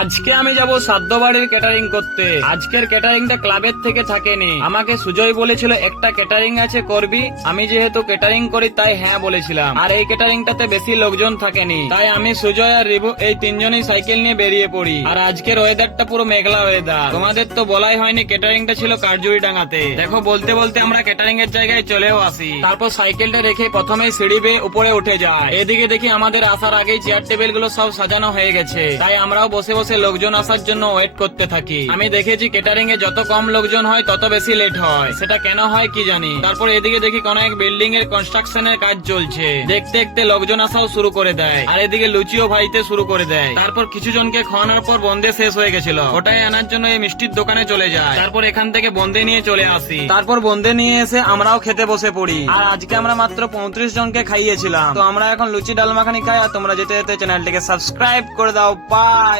আজকে আমি যাব সাধ্য বাড়ির ক্যাটারিং করতে। আজকের ক্যাটারিংটা ক্লাবের থেকে থাকেনি, আমাকে সুজয় বলেছিল একটা ক্যাটারিং আছে করবি। আমি যেহেতু ক্যাটারিং করি তাই হ্যাঁ বলেছিলাম। আর এই ক্যাটারিংটাতে বেশি লোকজন থাকেনি, তাই আমি সুজয় আর রিভু এই তিনজনই সাইকেল নিয়ে বেরিয়ে পড়ি। আর আজকের ওয়েদারটা পুরো মেঘলা ওয়েদার। তোমাদের তো বলাই হয়নি ক্যাটারিংটা ছিল কারজুরি ডাঙ্গাতে। দেখো বলতে বলতে আমরা ক্যাটারিং এর জায়গায় চলেও আসি। তারপর সাইকেলটা রেখে প্রথমেই সিঁড়ি বেয়ে উপরে উঠে যায়। এদিকে দেখি আমাদের আসার আগেই চেয়ার টেবিল গুলো সব সাজানো হয়ে গেছে, তাই আমরাও বসে বসে লোকজন আসার জন্য ওয়েট করতে থাকি। আমি দেখেছি ক্যাটারিং এ যত কম লোকজন হয় তত বেশি লেট হয়, সেটা কেন হয় কি জানি। তারপর এদিকে দেখি কোন এক বিল্ডিং এর কনস্ট্রাকশনের কাজ চলছে। দেখতে দেখতে লোকজন আসাও শুরু করে দেয়, আর এদিকে লুচিও ভাইতে শুরু করে দেয়। তারপর কিছু জনকে খাওয়ানোর পর বন্দে শেষ হয়ে গেছিল, ওটাই আনার জন্য এই মিষ্টির দোকানে চলে যায়। তারপর এখান থেকে বন্দে নিয়ে চলে আসি। তারপর বন্দে নিয়ে এসে আমরাও খেতে বসে পড়ি। আর আজকে আমরা মাত্র 35 জনকে খাইয়েছিলাম। তো আমরা এখন লুচি ডাল মাখানি খাই। আর তোমরা যেতে যেতে চ্যানেলটিকে সাবস্ক্রাইব করে দাও। বাই।